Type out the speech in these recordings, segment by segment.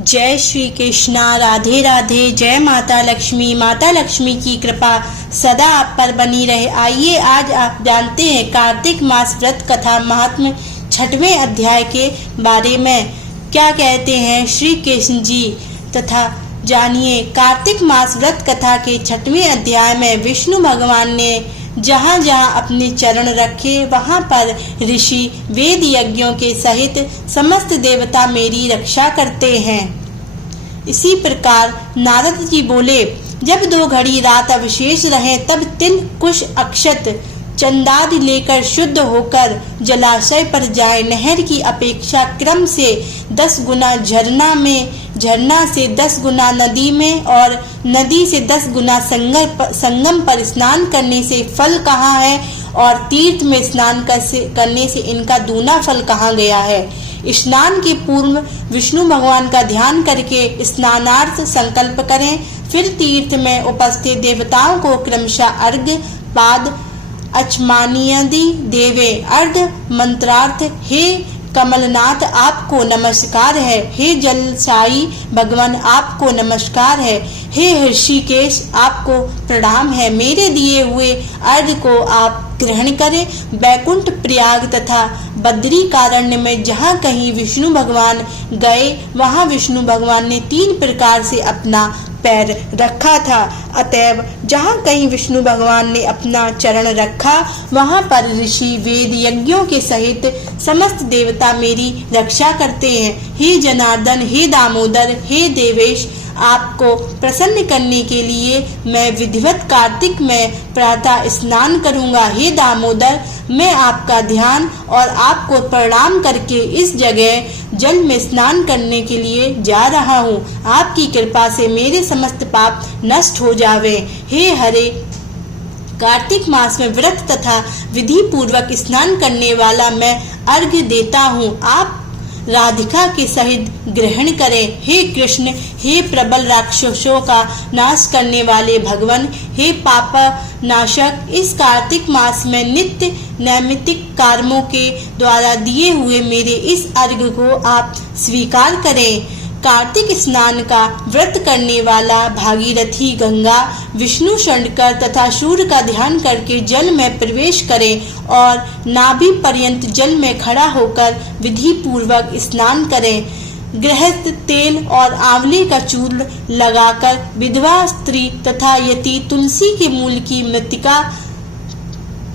जय श्री कृष्णा। राधे राधे। जय माता लक्ष्मी। माता लक्ष्मी की कृपा सदा आप पर बनी रहे। आइए आज आप जानते हैं कार्तिक मास व्रत कथा महात्म्य 6वें अध्याय के बारे में क्या कहते हैं श्री कृष्ण जी, तथा जानिए कार्तिक मास व्रत कथा के 6वें अध्याय में विष्णु भगवान ने जहाँ जहाँ अपने चरण रखे वहाँ पर ऋषि वेद यज्ञों के सहित समस्त देवता मेरी रक्षा करते हैं। इसी प्रकार नारद जी बोले, जब 2 घड़ी रात अवशेष रहे तब तिल कुश अक्षत चंदादि लेकर शुद्ध होकर जलाशय पर जाए। नहर की अपेक्षा क्रम से 10 गुना झरना से 10 गुना नदी में और नदी से 10 गुना संगम पर स्नान करने से फल कहाँ है और तीर्थ में स्नान करने से इनका दूना फल कहाँ गया है। स्नान के पूर्व विष्णु भगवान का ध्यान करके स्नानार्थ संकल्प करें। फिर तीर्थ में उपस्थित देवताओं को क्रमशः अर्घ्य पाद अचमानियदि देवे। अर्ध मंत्रार्थ, हे कमलनाथ आपको नमस्कार है, हे जलसाई भगवान आपको नमस्कार है, हे ऋषिकेश आपको प्रणाम है। मेरे दिए हुए अर्घ को आप ग्रहण करें। बैकुंठ प्रयाग तथा बद्रिकारण्य में जहाँ कहीं विष्णु भगवान गए वहाँ विष्णु भगवान ने 3 प्रकार से अपना पैर रखा था। अतएव जहाँ कहीं विष्णु भगवान ने अपना चरण रखा वहाँ पर ऋषि वेद यज्ञों के सहित समस्त देवता मेरी रक्षा करते हैं। हे जनार्दन, हे दामोदर, हे देवेश, आपको प्रसन्न करने के लिए मैं विधिवत कार्तिक में प्रातः स्नान करूंगा। हे दामोदर, मैं आपका ध्यान और आपको प्रणाम करके इस जगह जल में स्नान करने के लिए जा रहा हूँ। आपकी कृपा से मेरे समस्त पाप नष्ट हो जावे। हे हरे, कार्तिक मास में व्रत तथा विधि पूर्वक स्नान करने वाला मैं अर्घ्य देता हूँ। आप राधिका के सहित ग्रहण करें। हे कृष्ण, हे प्रबल राक्षसों का नाश करने वाले भगवान, हे पाप नाशक, इस कार्तिक मास में नित्य नैमित्तिक कर्मों के द्वारा दिए हुए मेरे इस अर्घ्य को आप स्वीकार करें। कार्तिक स्नान का व्रत करने वाला भागीरथी गंगा, विष्णु शंकर तथा सूर्य का ध्यान करके जल में प्रवेश करें और नाभि पर्यंत जल में खड़ा होकर विधि पूर्वक स्नान करें। गृहस्थ तेल और आंवले का चूर्ण लगाकर विधवा स्त्री तथा यति तुलसी के मूल की मृतिका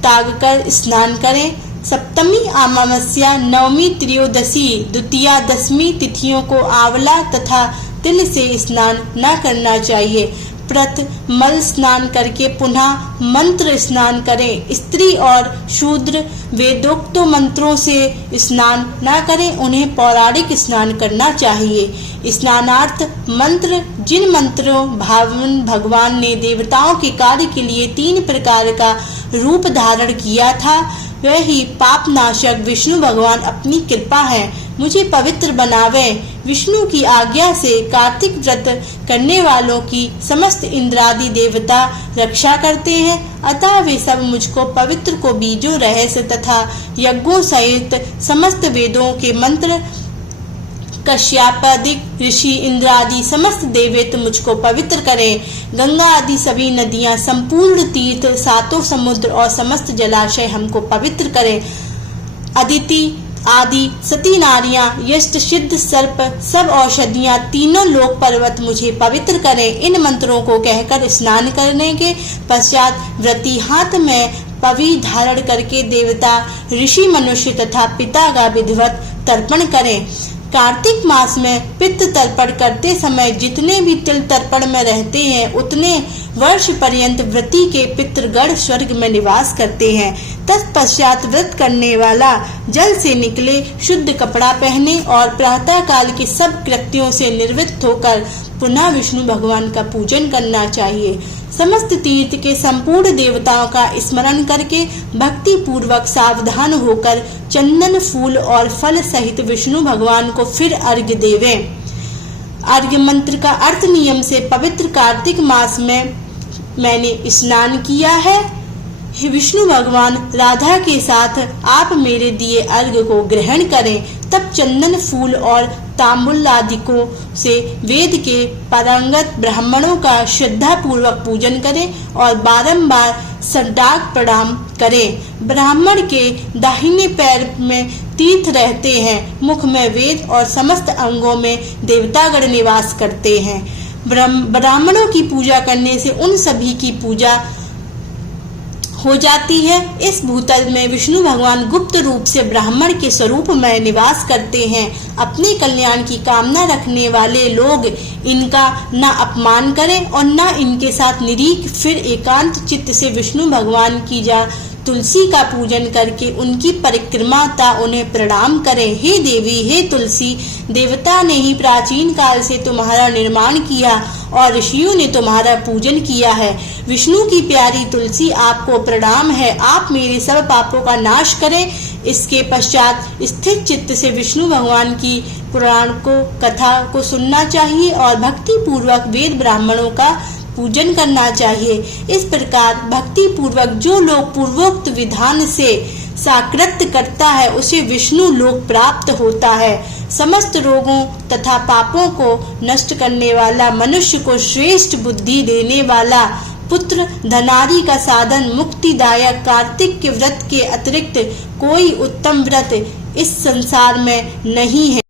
तागकर स्नान करें। सप्तमी अमावस्या, नवमी, त्रयोदशी, द्वितीया, दशमी तिथियों को आंवला तथा तिल से स्नान न करना चाहिए। प्रत मल स्नान करके पुनः मंत्र स्नान करें। स्त्री और शूद्र वेदोक्त मंत्रों से स्नान न करें, उन्हें पौराणिक स्नान करना चाहिए। स्नानार्थ मंत्र, जिन मंत्रों भगवान ने देवताओं के कार्य के लिए 3 प्रकार का रूप धारण किया था, वह ही पाप नाशक विष्णु भगवान अपनी कृपा है मुझे पवित्र बनावे। विष्णु की आज्ञा से कार्तिक व्रत करने वालों की समस्त इंद्रादि देवता रक्षा करते हैं, अतः वे सब मुझको पवित्र को बीजों रहस्य तथा यज्ञों सहित समस्त वेदों के मंत्र, कश्यपादिक ऋषि इंद्र आदि समस्त देवता मुझको पवित्र करें। गंगा आदि सभी नदियां, संपूर्ण तीर्थ, 7 समुद्र और समस्त जलाशय हमको पवित्र करें। अदिति आदि सती नारियां, यष्ट सिद्ध सर्प, सब औषधियां, तीनों लोक पर्वत मुझे पवित्र करें। इन मंत्रों को कहकर स्नान करने के पश्चात व्रती हाथ में पवी धारण करके देवता, ऋषि, मनुष्य तथा पिता का विधिवत तर्पण करें। कार्तिक मास में पित्त तर्पण करते समय जितने भी तिल तर्पण में रहते हैं उतने वर्ष पर्यंत व्रती के पितृगण स्वर्ग में निवास करते हैं। तत्पश्चात व्रत करने वाला जल से निकले शुद्ध कपड़ा पहने और प्रातः काल के सब कृत्यों से निवृत्त होकर पुनः विष्णु भगवान का पूजन करना चाहिए। समस्त तीर्थ के संपूर्ण देवताओं का स्मरण करके भक्ति पूर्वक सावधान होकर चंदन, फूल और फल सहित विष्णु भगवान को फिर अर्घ्य देवें। अर्घ्य मंत्र का अर्थ नियम से पवित्र कार्तिक मास में मैंने स्नान किया है। हे विष्णु भगवान, राधा के साथ आप मेरे दिए अर्घ्य को ग्रहण करें। तब चंदन, फूल और तांबूलादिकों से वेद के पारंगत ब्राह्मणों का श्रद्धा पूर्वक पूजन करें और बारंबार सडाक प्रणाम करें। ब्राह्मण के दाहिने पैर में तीर्थ रहते हैं, मुख में वेद और समस्त अंगों में देवतागण निवास करते हैं। ब्राह्मणों की पूजा करने से उन सभी की पूजा हो जाती है। इस भूतल में विष्णु भगवान गुप्त रूप से ब्राह्मण के स्वरूप में निवास करते हैं। अपने कल्याण की कामना रखने वाले लोग इनका न अपमान करें और न इनके साथ निरीख फिर एकांत चित्त से विष्णु भगवान की तुलसी का पूजन करके उनकी परिक्रमा ता उन्हें प्रणाम करें। हे देवी, हे तुलसी, देवता ने ही प्राचीन काल से तुम्हारा निर्माण किया और ऋषियों ने तुम्हारा पूजन किया है। विष्णु की प्यारी तुलसी, आपको प्रणाम है। आप मेरे सब पापों का नाश करें। इसके पश्चात स्थिर चित्त से विष्णु भगवान की पुराण को कथा को सुनना चाहिए और भक्ति पूर्वक वेद ब्राह्मणों का पूजन करना चाहिए। इस प्रकार भक्ति पूर्वक जो लोग पूर्वोक्त विधान से साकृत्य करता है उसे विष्णु लोक प्राप्त होता है। समस्त रोगों तथा पापों को नष्ट करने वाला, मनुष्य को श्रेष्ठ बुद्धि देने वाला, पुत्र धनारी का साधन, मुक्तिदायक कार्तिक के व्रत के अतिरिक्त कोई उत्तम व्रत इस संसार में नहीं है।